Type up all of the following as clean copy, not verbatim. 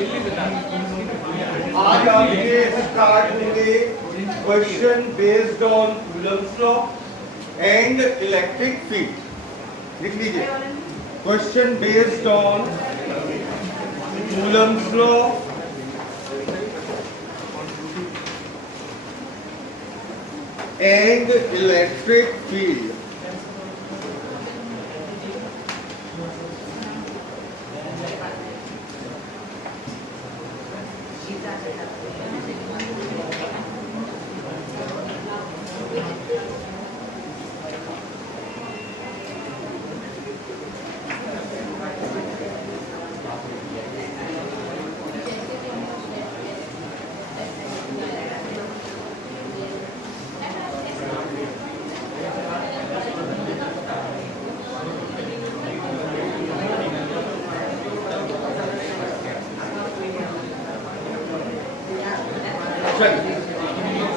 आज आपके स्टार्ट होंगे question based on Coulomb's law and electric field. लिख लीजिए, question based on Coulomb's law and electric field.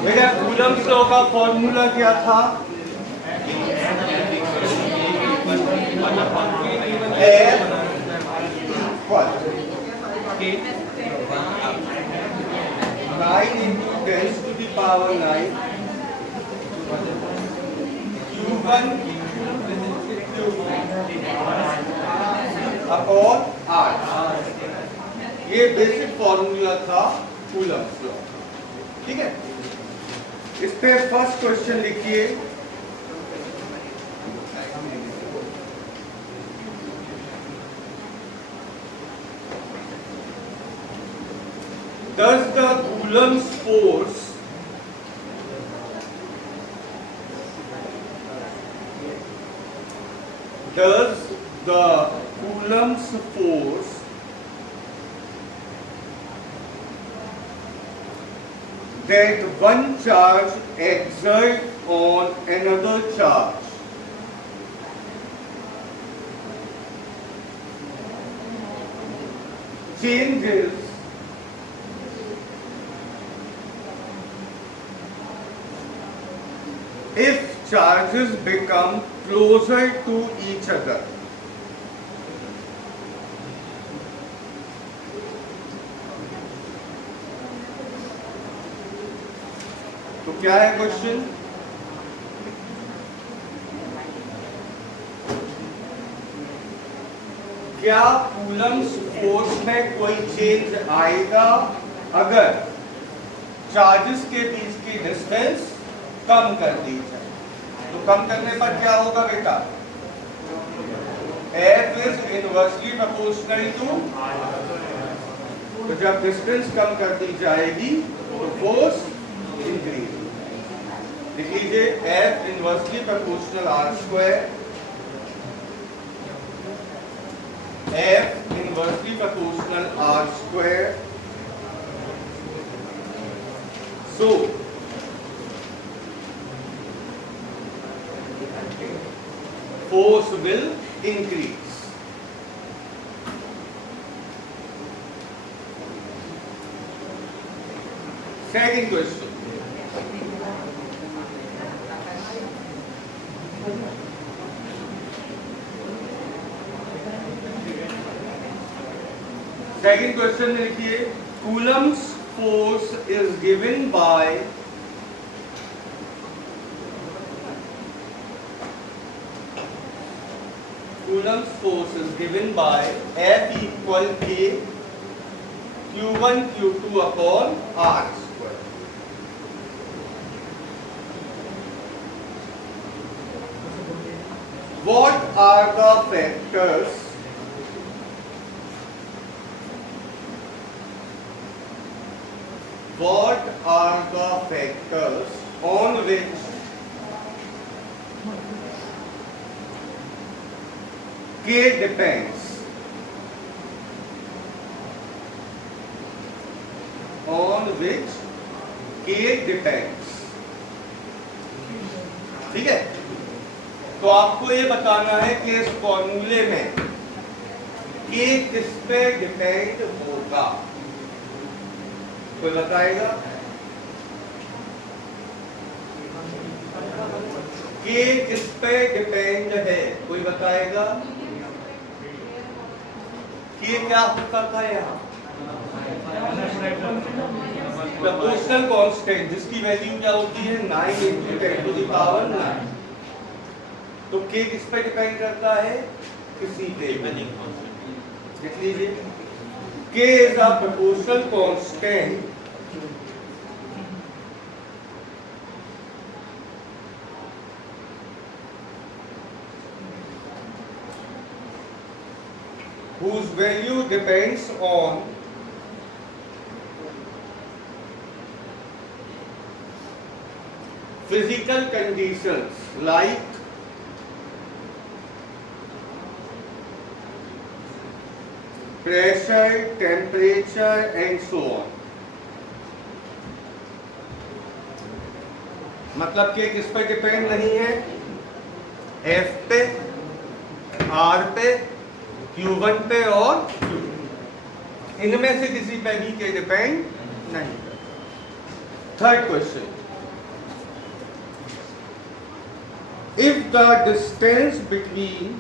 बेटा कूलम्स लॉ का फॉर्मूला क्या था? F equal 9 into 10 to the power 9 Q1 upon R। ये बेसिक फॉर्मूला था कूलम्स लॉ। ठीक है, इस पे फर्स्ट क्वेश्चन लिखिए। Does the Coulomb's force that one charge exerts on another charge changes if charges become closer to each other? तो क्या है क्वेश्चन? क्या कूलम्स फोर्स में कोई चेंज आएगा अगर चार्जेस के बीच की डिस्टेंस कम कर दी जाए? तो कम करने पर क्या होगा बेटा? F is inversely proportional to, तो जब डिस्टेंस कम कर दी जाएगी तो फोर्स इंक्रीज। लिख लीजिए, F inversely proportional R square, F inversely proportional R square. So force will increase. Second question. Second question में लिखिए, Coulomb's force is given by F equal K Q1 Q2 upon R square. What are the factors on which K depends? On which K depends? ठीक है, तो आपको ये बताना है कि इस फॉर्मूले में K किस पे डिपेंड होगा। कोई बताएगा? K किस पे डिपेंड है? कोई बताएगा? K क्या होता था यहाँ? प्रपोर्शनल कांस्टेंट जिसकी वैल्यू क्या होती है 9 × 10⁹ तो k किस पे डिपेंड करता है, किसी पे। लिख लीजिए k is a proportional constant whose value depends on physical conditions like pressure, temperature and so on। मतलब कि किस पे डिपेंड नहीं है, F पे, R पे, Q1 पे और Q2, इनमें से किसी पे भी के डिपेंड नहीं। Third question, if the distance between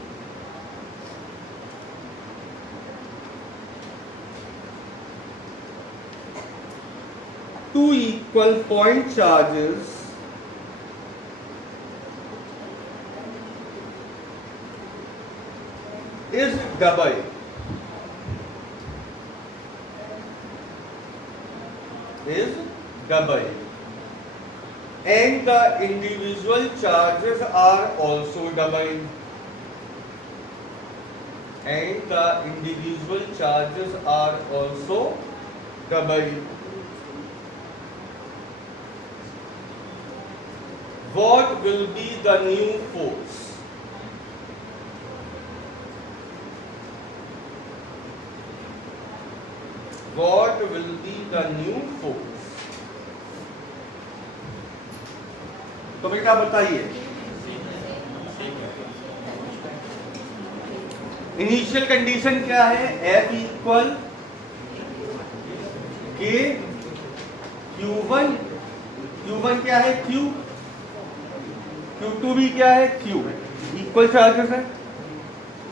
two equal point charges is double, and the individual charges are also double, what will be the new force? What will be the new force? तो बेटा बताइए, initial condition क्या है, F equal K Q1, Q1 क्या है Q, Q2 भी क्या है Q, इक्वल चार्जेस है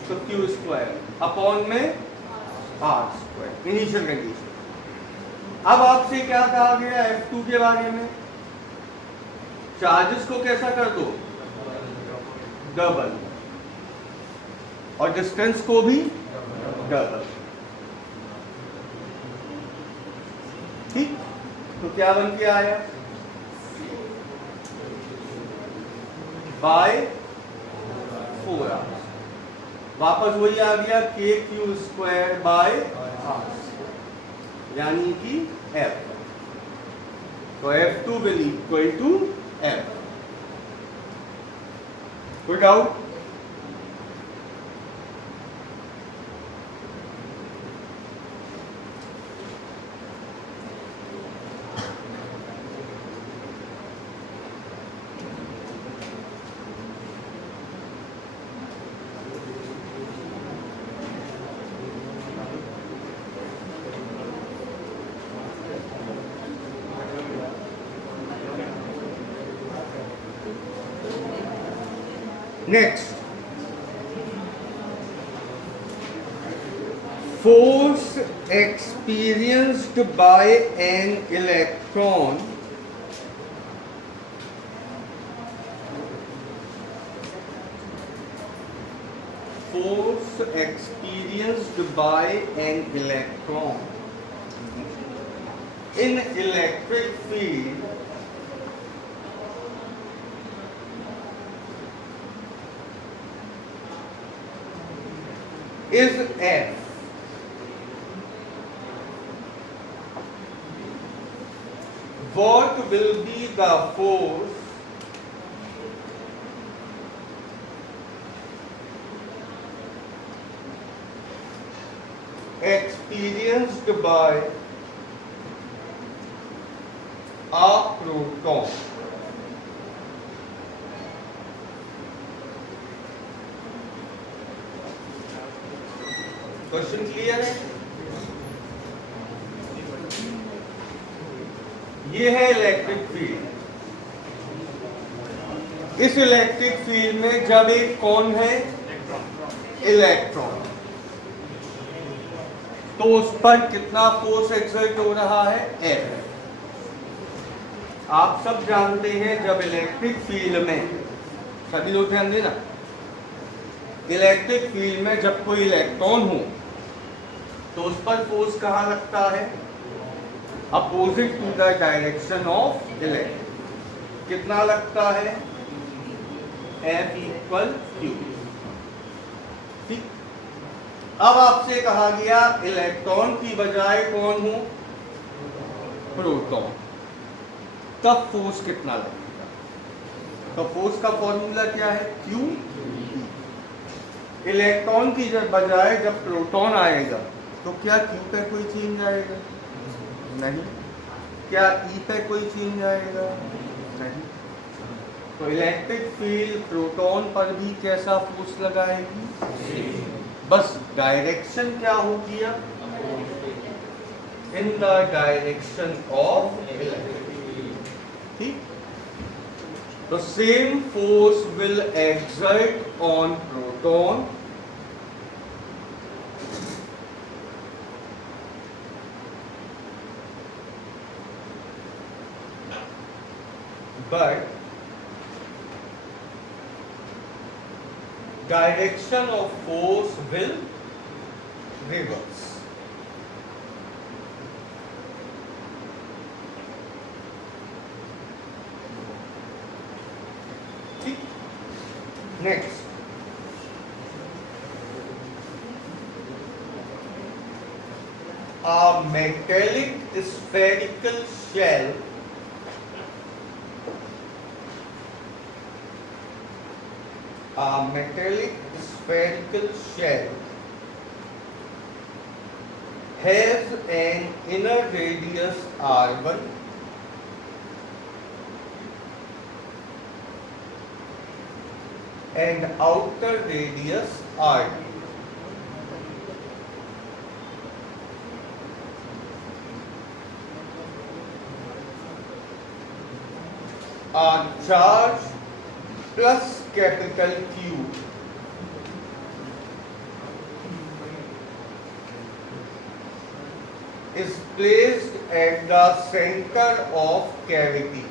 तो Q स्क्वायर अपॉन में R स्क्वायर, इनिशियल कंडीशन। अब आपसे क्या कहा गया F2 के बारे में, चार्जेस को कैसा कर दो, डबल, और डिस्टेंस को भी डबल। ठीक, तो क्या बन के आया, बाय 4R, वापस वही आ गया KQ स्क्वायर बाय R, यानी कि F, तो F2 will equal to F। कोई doubt? Next, force experienced by an electron in electric field is F. What will be the force experienced by a proton? Question clear है? ये है electric field. इस electric field में जब एक कौन है, इलेक्ट्रॉन, तो उस पर कितना फोर्स एक्सर्ट हो रहा है, F। आप सब जानते हैं जब इलेक्ट्रिक फील्ड में, सभी लोग ध्यान देना, इलेक्ट्रिक फील्ड में जब कोई इलेक्ट्रॉन हो तो उस पर फोर्स कहाँ लगता है, opposite to the direction of electron. कितना लगता है, F इक्वल Q। ठीक, अब आपसे कहा गया इलेक्ट्रॉन की बजाय कौन हो, प्रोटॉन, तब फोर्स कितना लगेगा। तो फोर्स का फॉर्मूला क्या है, Q। इलेक्ट्रॉन की बजाय जब प्रोटॉन आएगा तो क्या Q पे कोई चेंज आएगा, नहीं। क्या E पे कोई चेंज आएगा, नहीं। तो इलेक्ट्रिक फील्ड प्रोटॉन पर भी कैसा फोर्स लगाएगी, बस डायरेक्शन क्या होगी, in the direction of electric. ठीक, तो same force will exert on proton but direction of force will reverse। ठीक, next, a metallic spherical shell has an inner radius r1 and outer radius r2। A charge plus capital Q is placed at the center of cavity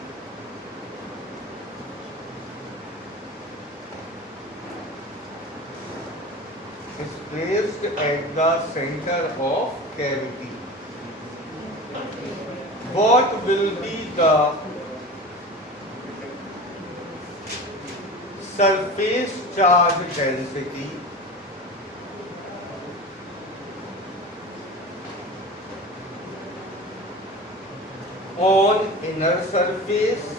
What will be the surface charge density on inner surface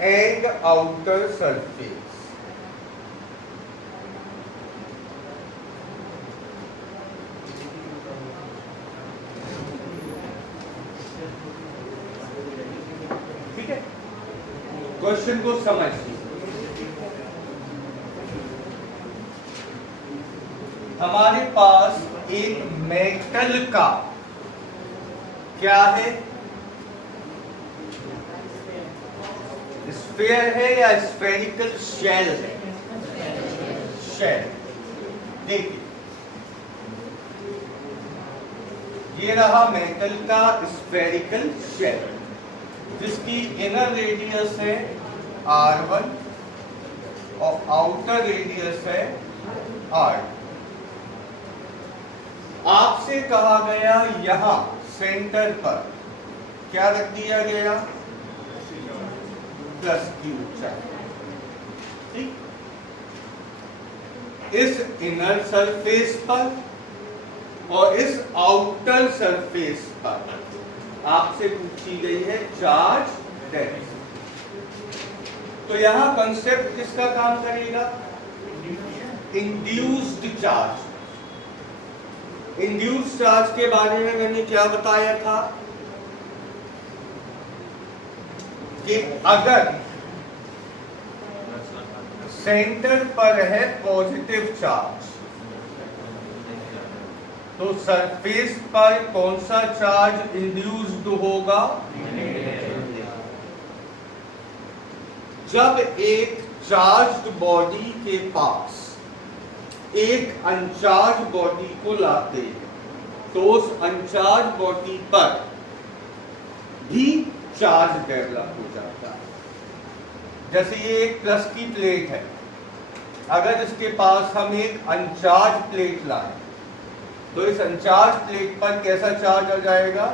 and outer surface? ठीक है, क्वेश्चन को समझिए। हमारे पास एक मेटल का क्या है, स्फीयर है या स्फेरिकल शेल है, शेल। देखिए, ये रहा मेटल का स्फेरिकल शेल जिसकी इनर रेडियस है r1 और आउटर रेडियस है r। आपसे कहा गया यहां सेंटर पर क्या रख दिया गया, प्लस Q चाहिए। ठीक, इस इनर सरफेस पर और इस आउटर सरफेस पर आपसे पूछी गई है चार्ज डेंसिटी। तो यहां कंसेप्ट किसका काम करेगा, इंड्यूस्ड चार्ज। इंड्यूस्ड चार्ज के बारे में मैंने क्या बताया था कि अगर सेंटर पर है पॉजिटिव चार्ज तो सरफेस पर कौन सा चार्ज इंड्यूस्ड होगा, जब एक चार्ज्ड बॉडी के पास एक अनचार्ज बॉडी को लाते हैं तो उस अनचार्ज बॉडी पर भी चार्ज डेवलप हो जाता है। जैसे ये एक प्लस की प्लेट है, अगर इसके पास हम एक अनचार्ज प्लेट लाएं तो इस अनचार्ज प्लेट पर कैसा चार्ज आ जाएगा?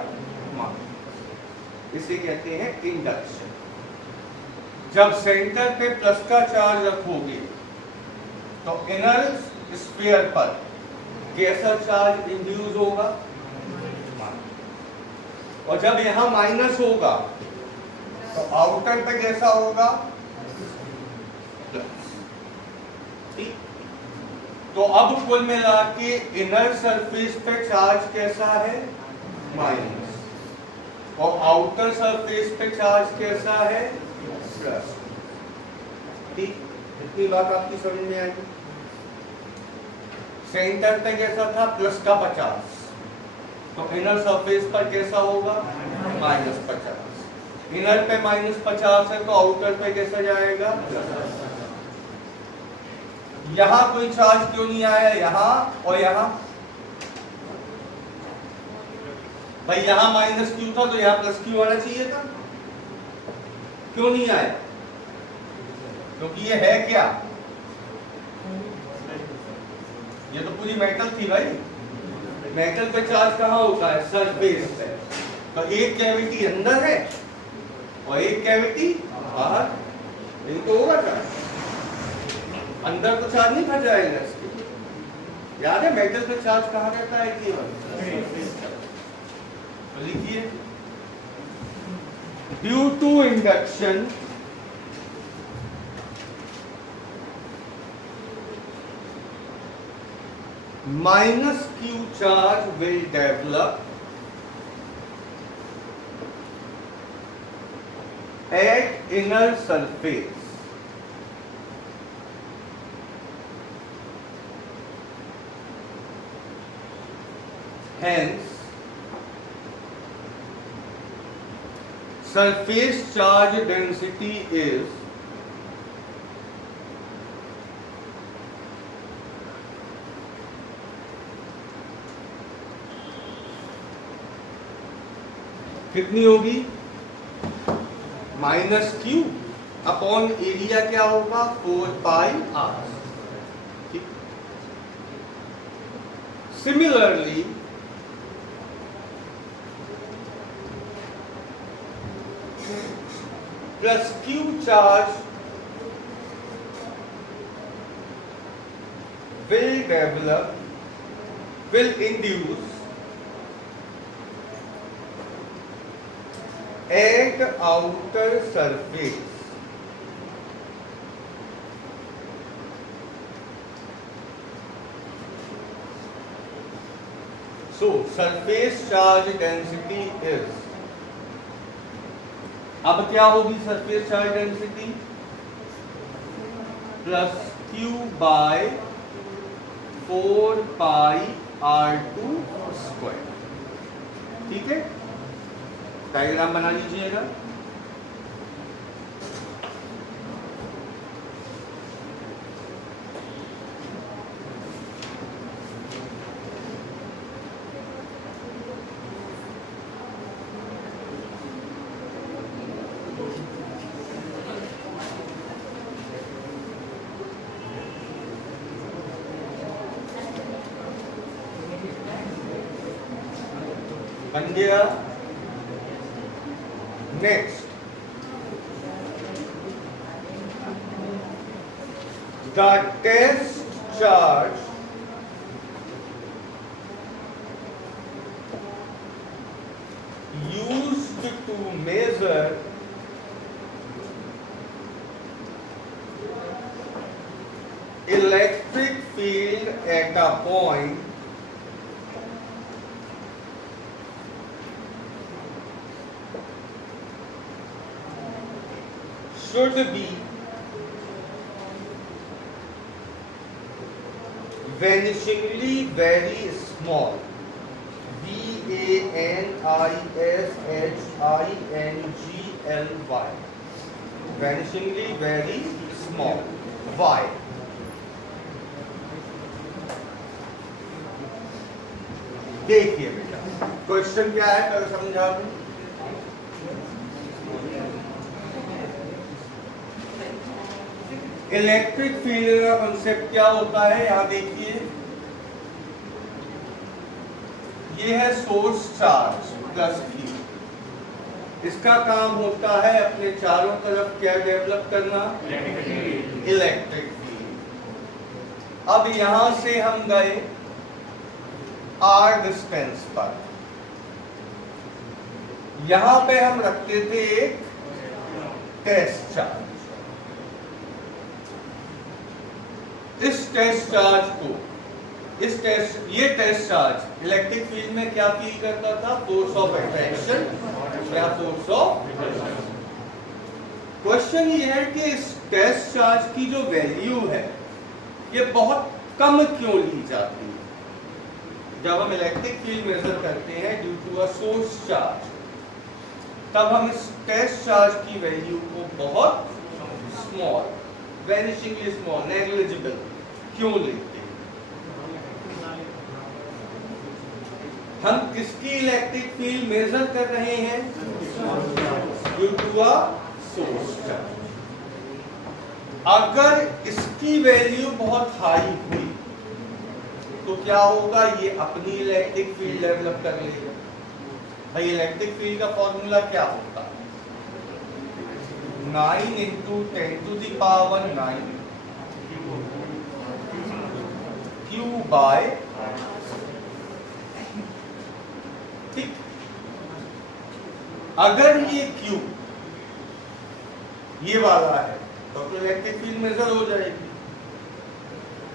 इसे कहते हैं इंडक्शन। जब सेंटर पे प्लस का चार्ज रखोगे तो इनर स्फीयर पर कैसा चार्ज इंड्यूस होगा? और जब यहां माइनस होगा तो आउटर पे कैसा होगा? ठीक। तो अब कुल मिला के इनर सरफेस पे चार्ज कैसा है? माइनस। और आउटर सरफेस पे चार्ज कैसा है? प्लस। ठीक, इतनी बात आपकी समझ में आएगी। सेंटर पे कैसा था? प्लस का 50, तो इनर सरफेस पर कैसा होगा? -50। इनर पे -50 है तो आउटर पे कैसा जाएगा? यहां कोई चार्ज क्यों नहीं आया? यहां और यहां भाई यहां -Q था तो यहां +Q आना चाहिए था, क्यों नहीं आया? क्योंकि ये है क्या? ये तो पूरी मेटल थी भाई। मेटल पे चार्ज कहाँ होता है? सरफेस पे। तो एक कैविटी अंदर है और एक कैविटी बाहर, यही तो होगा चार्ज। अंदर तो चार्ज नहीं फंस जाएगा इसके। याद है मेटल पे चार्ज कहाँ रहता है? केवल। तो लिखिए, due to induction -Q charge will develop at inner surface. Hence, surface charge density is कितनी होगी? -Q अपॉन एरिया क्या होगा? 4πr। ठीक। Similarly +Q charge will induce at outer surface so surface charge density is, अब क्या होगी surface charge density? +Q by 4πr2 square. ठीक है, डायग्राम बना लीजिएगा। बन गया। Next, the test charge used to measure electric field at a point should be vanishingly very small. vanishingly vanishingly very small. Why? देखिए बेटा क्वेश्चन क्या है पहले समझा दूं। इलेक्ट्रिक फील्ड का कॉन्सेप्ट क्या होता है, यहां देखिए ये है सोर्स चार्ज प्लस Q। इसका काम होता है अपने चारों तरफ क्या डेवलप करना, इलेक्ट्रिक फील्ड। अब यहां से हम गए R डिस्टेंस पर, यहां पे हम रखते थे एक टेस्ट चार्ज। इस टेस्ट चार्ज को ये टेस्ट चार्ज इलेक्ट्रिक फील्ड में क्या फील करता था, फोर्स ऑफ अट्रैक्शन या फोर्स ऑफ। क्वेश्चन ये है कि इस टेस्ट चार्ज की जो वैल्यू है ये बहुत कम क्यों ली जाती है। जब हम इलेक्ट्रिक फील्ड मेजर करते हैं due to a source charge, तब हम इस टेस्ट चार्ज की वैल्यू को बहुत स्मॉल, वेनिशिंगली स्मॉल, नेग्लिजिबल क्यों लेते हैं। हम किसकी इलेक्ट्रिक फील्ड मेजर कर रहे हैं, due to a source charge. अगर इसकी वैल्यू बहुत हाई हुई तो क्या होगा, ये अपनी इलेक्ट्रिक फील्ड डेवलप कर लेगा। भाई इलेक्ट्रिक फील्ड का फॉर्मूला क्या होता है, 9 × 10⁹ Q/। ठीक, अगर ये Q ये वाला है तो इलेक्ट्रिक फील्ड मेजर हो जाएगी।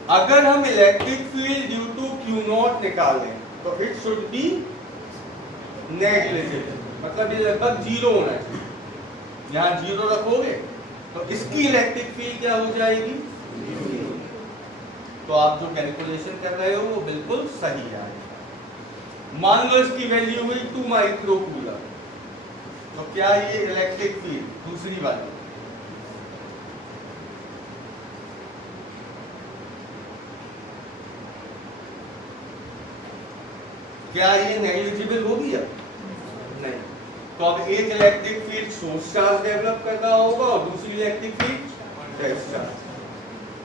अगर हम electric field due to Q0 निकालें तो इट शुड बी नेग्लिजिबल, मतलब ये लगभग जीरो होना चाहिए। यहां जीरो रखोगे तो इसकी इलेक्ट्रिक फील्ड क्या हो जाएगी, तो आप जो कैलकुलेशन कर रहे हो वो बिल्कुल सही आएगा। मान लो इसकी वैल्यू हुई 2 माइक्रो कूलर, तो क्या ये इलेक्ट्रिक फील्ड दूसरी वाली क्या ये नेग्लिजिबल होगी अब नहीं। तो अब एक electric field source charge develop कर रहा होगा और दूसरी इलेक्ट्रिक फील्ड टेस्ट चार्ज,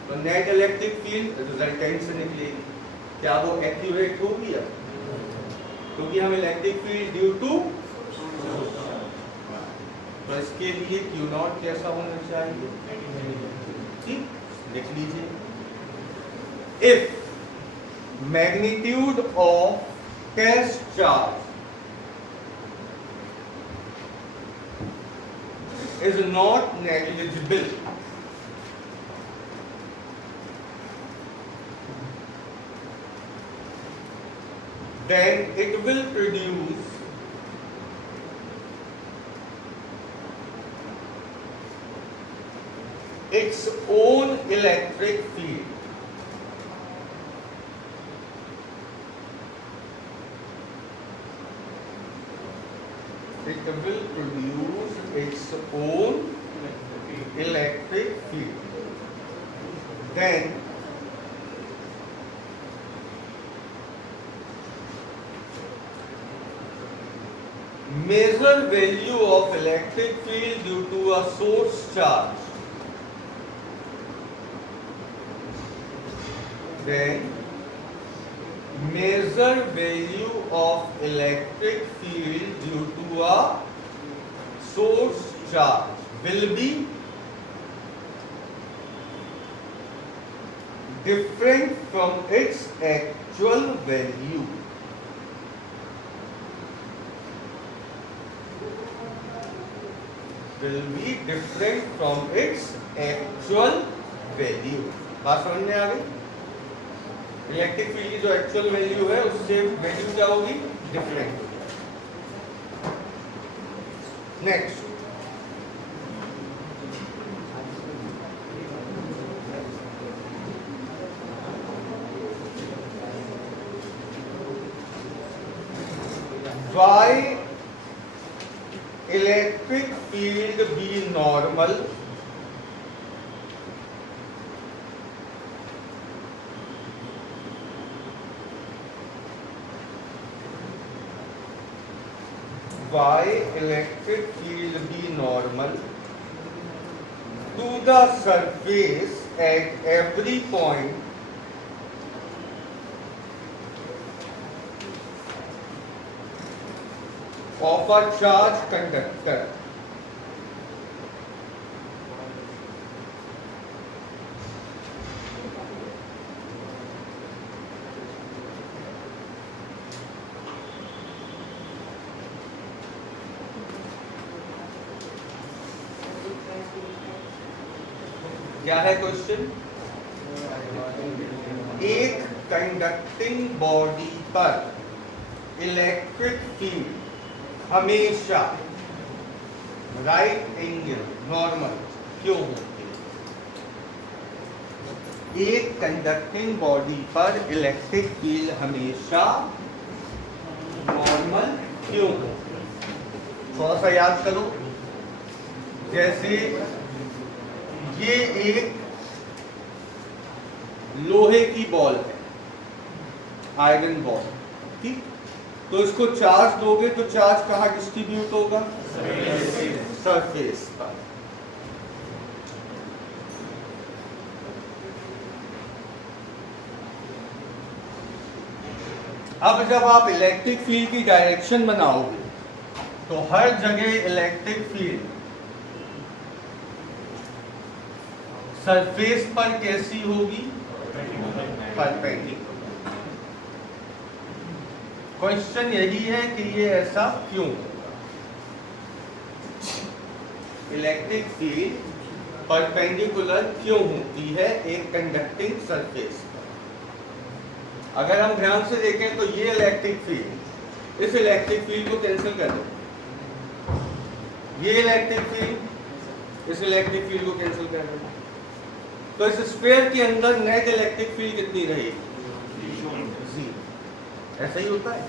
तो नेट इलेक्ट्रिक फील्ड रिजल्टेंट से निकलेगी। क्या वो एक्यूरेट होगी अब, क्योंकि हम इलेक्ट्रिक फील्ड ड्यू टू, तो इसके लिए Q0 कैसा होना चाहिए, ठीक, लिख लीजिए। If magnitude of test charge is not negligible, then it will produce its own electric field. It will produce its own electric field. Then measure value of electric field due to a source charge. Then measure value of electric field due to a source charge will be different from its actual value. Will be different from its actual value. बात समझ में आ गई। Electric field की जो actual value है उससे वैल्यू क्या होगी, different. Next, why electric field be normal y electric field be normal to the surface at every point of a charged conductor क्या है क्वेश्चन? एक कंडक्टिंग बॉडी पर इलेक्ट्रिक फील्ड हमेशा राइट एंगल नॉर्मल क्यों होती है? एक कंडक्टिंग बॉडी पर इलेक्ट्रिक फील्ड हमेशा नॉर्मल क्यों होती है? थोड़ा सा याद करो। जैसे ये एक लोहे की बॉल है, आयरन बॉल, ठीक? तो इसको चार्ज दोगे तो चार्ज कहाँ डिस्ट्रीब्यूट होगा? सरफेस पर। अब जब आप इलेक्ट्रिक फील्ड की डायरेक्शन बनाओगे तो हर जगह इलेक्ट्रिक फील्ड सरफेस पर कैसी होगी? परपेंडिकुलर। क्वेश्चन यही है कि ये ऐसा क्यों? इलेक्ट्रिक फील्ड परपेंडिकुलर क्यों होती है एक कंडक्टिंग सरफेस पर? अगर हम ध्यान से देखें तो ये इलेक्ट्रिक फील्ड इस इलेक्ट्रिक फील्ड को कैंसिल कर दो, ये इलेक्ट्रिक फील्ड इस इलेक्ट्रिक फील्ड को कैंसिल कर दो, तो इस स्फीयर के अंदर नेट इलेक्ट्रिक फील्ड कितनी रहेगी? जीरो। ऐसा ही होता है।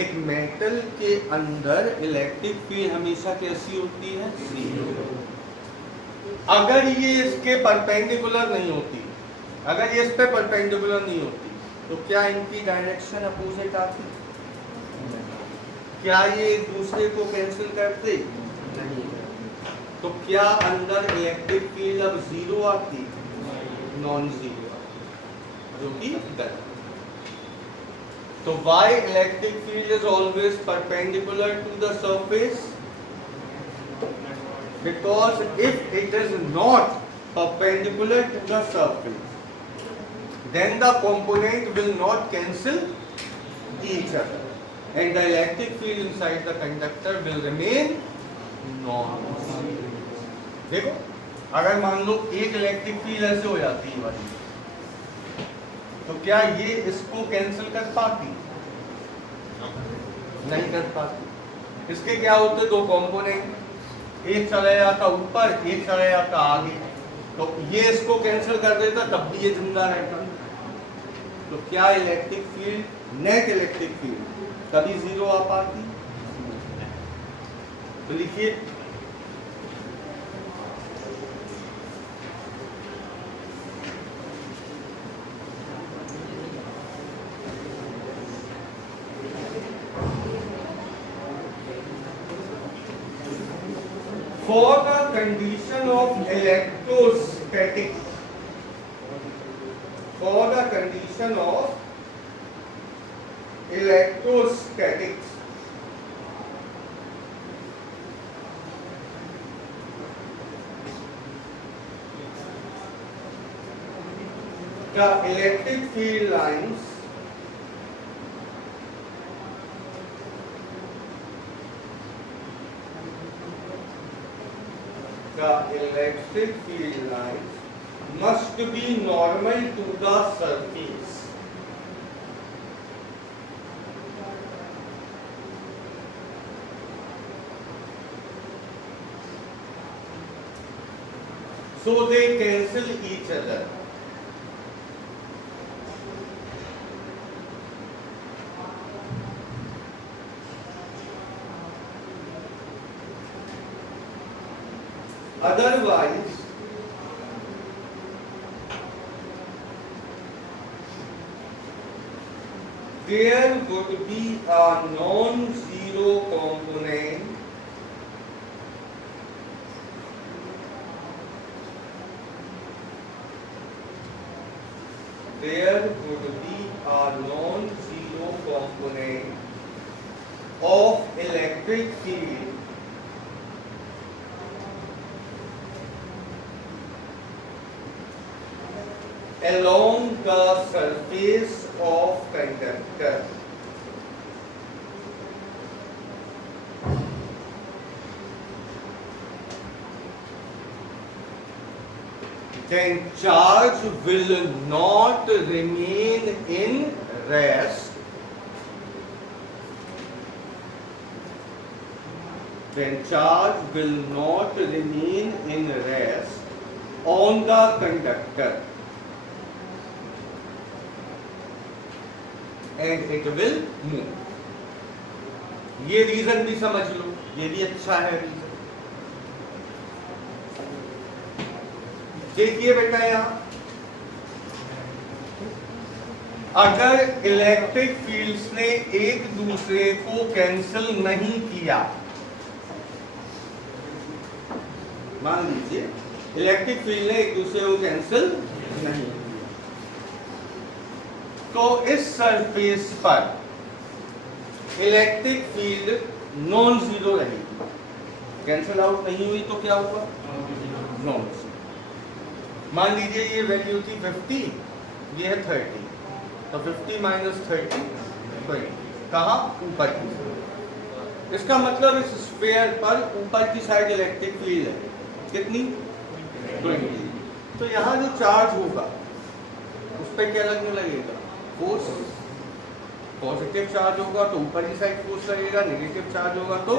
एक मेटल के अंदर इलेक्ट्रिक फील्ड हमेशा कैसी होती है? जीरो। अगर ये इसके परपेंडिकुलर नहीं होती, अगर ये इस पे परपेंडिकुलर नहीं होती, तो क्या इनकी डायरेक्शन अपोजिट आती? क्या ये एक दूसरे को कैंसिल करते? नहीं। तो क्या अंदर इलेक्ट्रिक फील्ड अब जीरो आती? नॉन जीरो, जो कि गलत। तो why electric field is always perpendicular to the surface? Because if it is not perpendicular to the surface, then the component will not cancel each other, and the electric field inside the conductor will remain non-zero. देखो, अगर मान लो एक electric field ऐसे हो जाती है वाली, तो क्या ये इसको कैंसिल कर पाती? नहीं कर पाती। इसके क्या होते? दो कंपोनेंट, एक चला जाता ऊपर, एक चला जाता आगे, तो ये इसको कैंसिल कर देता, तब भी ये जिंदा रहता। तो क्या electric field, net electric field कभी जीरो आ पाती? तो लिखिए, for the condition of electrostatics, for the condition of electrostatics, the electric field lines must be normal to the surface. So they cancel each other. Otherwise, there would be a non-zero component of electric field along the surface of conductor. Then charge will not remain in rest. Then charge will not remain in rest on the conductor, and it will move. ये रीजन भी समझ लो, ये भी अच्छा है रीजन। देखिए बेटा, यहां अगर इलेक्ट्रिक फील्ड्स ने एक दूसरे को कैंसिल नहीं किया, मान लीजिए इलेक्ट्रिक फील्ड ने एक दूसरे को कैंसिल नहीं किया, तो इस सरफेस पर इलेक्ट्रिक फील्ड नॉन जीरो रहेगी। कैंसिल आउट नहीं हुई तो क्या हुआ? Non zero. मान लीजिए ये वैल्यू थी 50, ये है 30, तो 50 माइनस 30 20, कहाँ? ऊपर की। इसका मतलब इस स्फीयर पर ऊपर की साइड इलेक्ट्रिक फील्ड है कितनी? 20। तो यहाँ जो चार्ज होगा उस पर क्या लगने लगेगा? फोर्स। पॉजिटिव चार्ज होगा तो ऊपर की साइड फोर्स लगेगा, नेगेटिव चार्ज होगा तो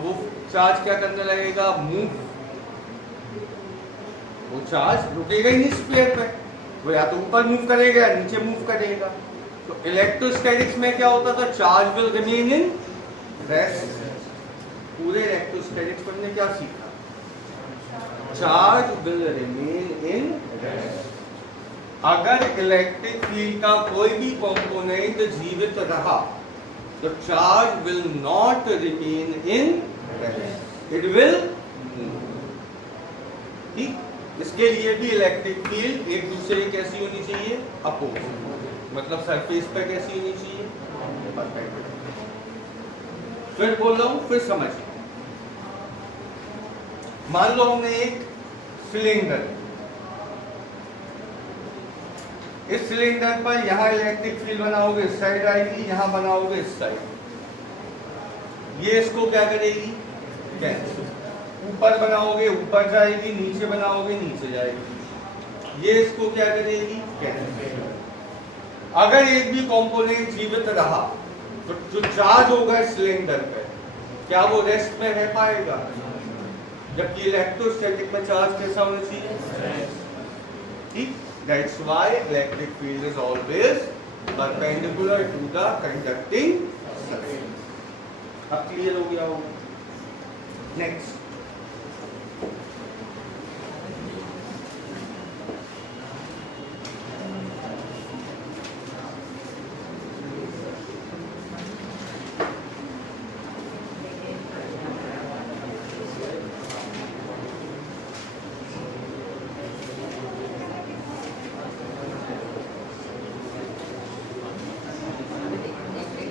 वो चार्ज क्या करने लगेगा? मूव। वो चार्ज रुकेगा ही नहीं स्फीयर पे, वो या तो ऊपर मूव करेगा या नीचे मूव करेगा। तो इलेक्ट्रोस्टैटिक्स में क्या होता था? Charge will remain in rest. पूरे इलेक्ट्रोस्टैटिक्स पर हमने क्या सीखा? Charge will remain in rest. अगर इलेक्ट्रिक फील्ड का कोई भी कंपोनेंट जीवित रहा तो charge will not remain in rest, it will move. ठीक, इसके लिए भी इलेक्ट्रिक फील्ड एक दूसरे की कैसी होनी चाहिए? अपोजिट। मतलब सरफेस पे कैसी होनी चाहिए? परपेंडिकुलर। फिर बोल रहा हूं, फिर समझ। मान लो हमने एक सिलेंडर, इस सिलेंडर पर यहां इलेक्ट्रिक फील्ड बनाओगे इस साइड आएगी, यहां बनाओगे इस साइड, ये इसको क्या करेगी? कैंसिल। ऊपर बनाओगे ऊपर जाएगी, नीचे बनाओगे नीचे जाएगी, ये इसको क्या करेगी? कैंसिल। अगर एक भी कंपोनेंट जीवित रहा तो जो चार्ज होगा सिलेंडर पे, क्या वो रेस्ट में रह पाएगा? जबकि इलेक्ट्रोस्टैटिक में चार्ज कैसा होना चाहिए? ठीक, that's why electric field is always perpendicular to the conducting surface. अब क्लियर हो गया होगा। Next,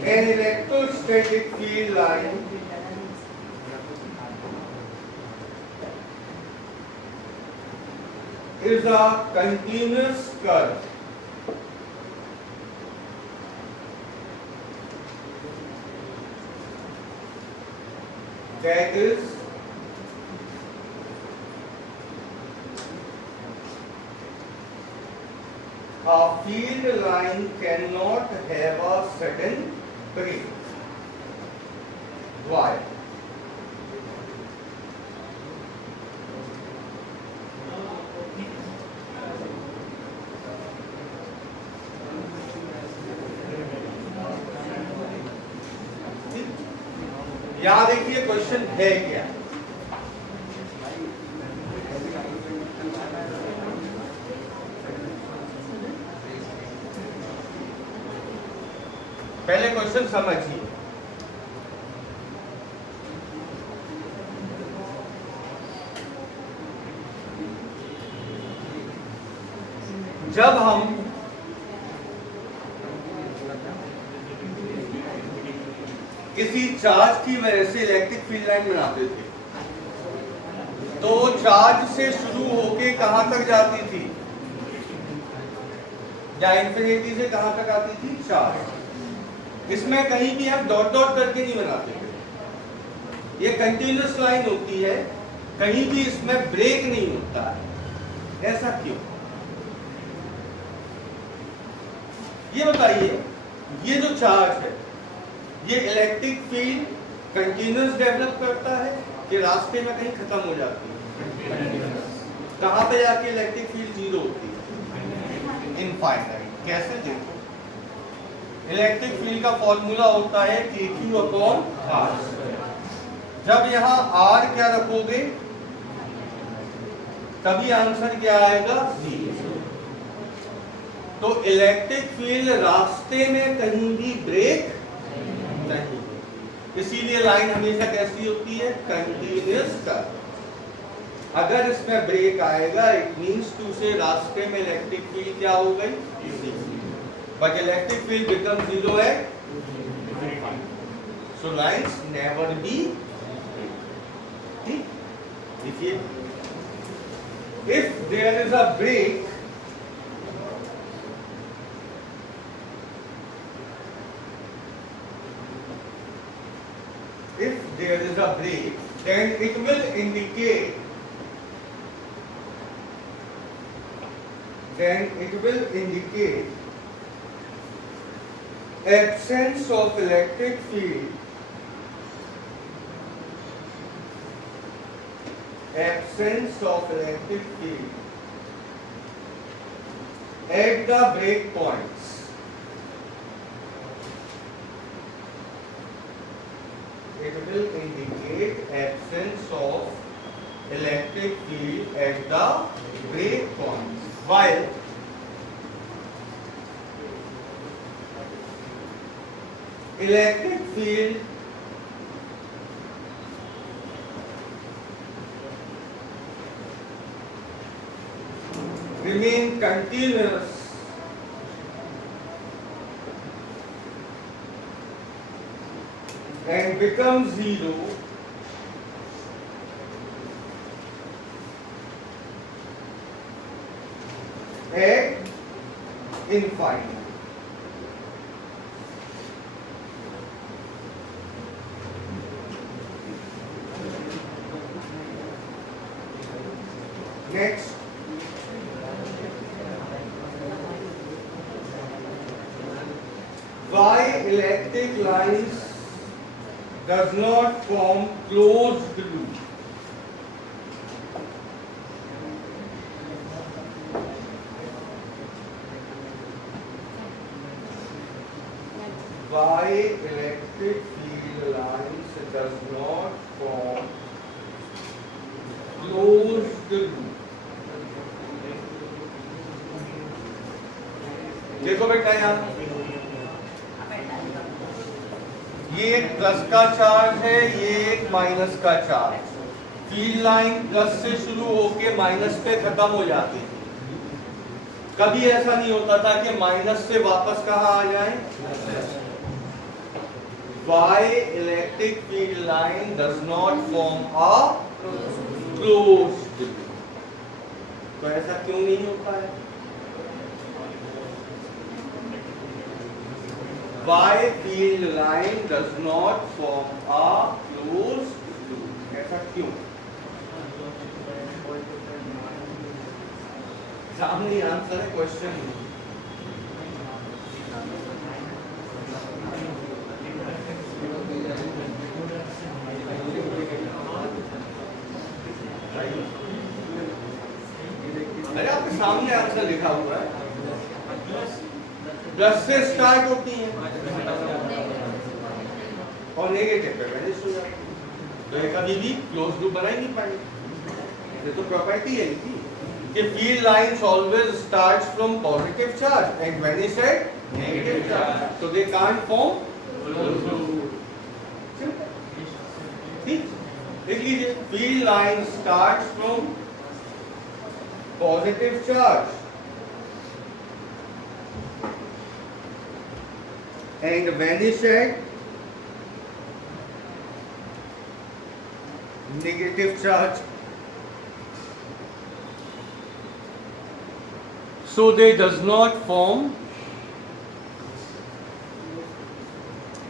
an electrostatic field line is a continuous curve that is a field line cannot have a sudden break. Why? यहाँ देखिए क्वेश्चन है क्या? पहले क्वेश्चन समझिए। जब हम किसी चार्ज की वजह से इलेक्ट्रिक फील्ड लाइन बनाते थे तो चार्ज से शुरू होके कहां तक जाती थी, या इंफिनिटी से कहां तक आती थी, चार्ज। इसमें कहीं भी हम डॉट डॉट करके नहीं बनाते थे, ये कंटिन्यूअस लाइन होती है, कहीं भी इसमें ब्रेक नहीं होता है। ऐसा क्यों, ये बताइए। ये जो चार्ज है ये इलेक्ट्रिक फील्ड कंटिन्यूअस डेवलप करता है कि रास्ते में कहीं खत्म हो जाती है? कहां पे जाके इलेक्ट्रिक फील्ड जीरो होती है? इनफाइनाइट। कैसे, देखो इलेक्ट्रिक फील्ड का फॉर्मूला होता है KQ/R। जब यहां R क्या रखोगे तभी आंसर क्या आएगा, 0। तो इलेक्ट्रिक फील्ड रास्ते में कहीं भी ब्रेक नहीं, इसीलिए लाइन हमेशा कैसी होती है, कंटिन्यूअस कर्व। अगर इसमें ब्रेक आएगा इट मींस टू से रास्ते में इलेक्ट्रिक फील्ड क्या हो गई, but electric field become 0 at, so lines never be. ठीक, देखिए if there is a break, if there is a break, then it will indicate absence of electric field, at the break points. It will indicate absence of electric field at the break points, while electric field remain continuous and become 0 at infinity. Next, why electric lines does not form closed loop? Why electric field lines does not form closed loop? देखो बेटा यहाँ ये एक प्लस का चार्ज है, ये एक माइनस का चार्ज। फील्ड लाइन प्लस से शुरू होके माइनस पे खत्म हो जाती थी, कभी ऐसा नहीं होता था कि माइनस से वापस कहाँ आ जाए। Why electric field line does not form a closed loop? तो ऐसा क्यों नहीं होता है? Why field line does not form a closed loop? ऐसा क्यों? सामने आंसर है क्वेश्चन। अरे आपके सामने आंसर लिखा हुआ है, प्लस से स्टार्ट होती है और नेगेटिव पे वैनिश हो जाती है, तो ये कभी भी क्लोज लूप बना ही नहीं पाएगी। ये तो प्रॉपर्टी है इनकी कि field lines always starts from positive charge and vanish at negative charge. so they can't form ठीक देख लीजिए field line starts from positive charge and vanish at negative charge, so they does not form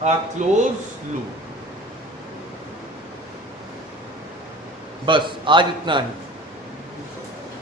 a closed loop. बस आज इतना ही.